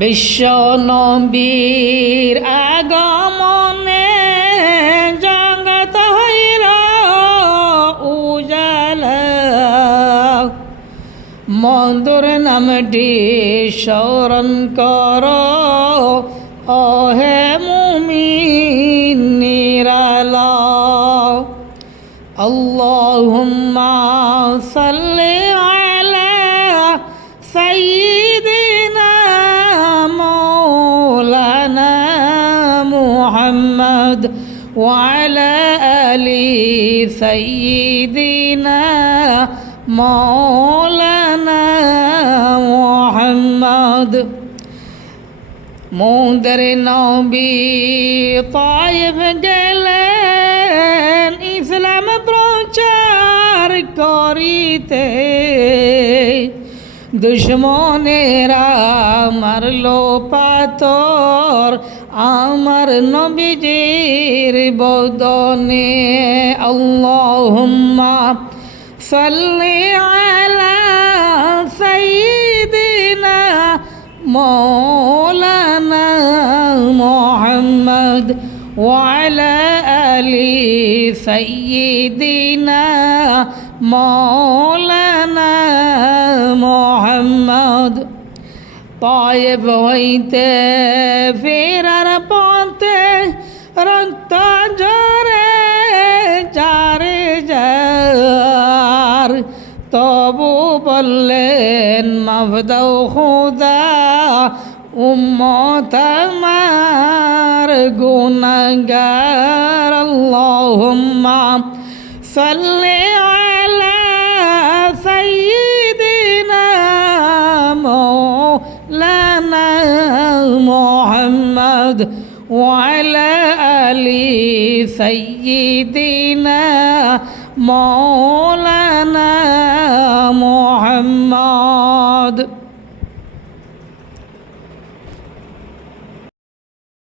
বিশ্ব নবীর আগমনে জগত হইল উজাল। মন্দুর নামটি শরণ কর। অহে মুমি নিরাল। আল্লাহুম্মা সাল্লি محمد وعلى آل سيدنا مولانا محمد মোদের নবী তায়েব গেলেন ইসলাম প্রচার করিতে দুশ্মনেরা মারলো পাথর আমার নবীজির বদনে আল্লাহুম্মা সাল্লি আলা সাইয়্যিদিনা مولانا محمد وعلى آل سيدنا مولانا তয়েব হইতে ফেরার পথে রক্ত জরে চারে যার। তবু বললেন মাফদাও খুদা, উম্মত আমার গুণগার আল্লাহুম্মা সাল্লি আলা محمد وعلى آل سيدنا مولانا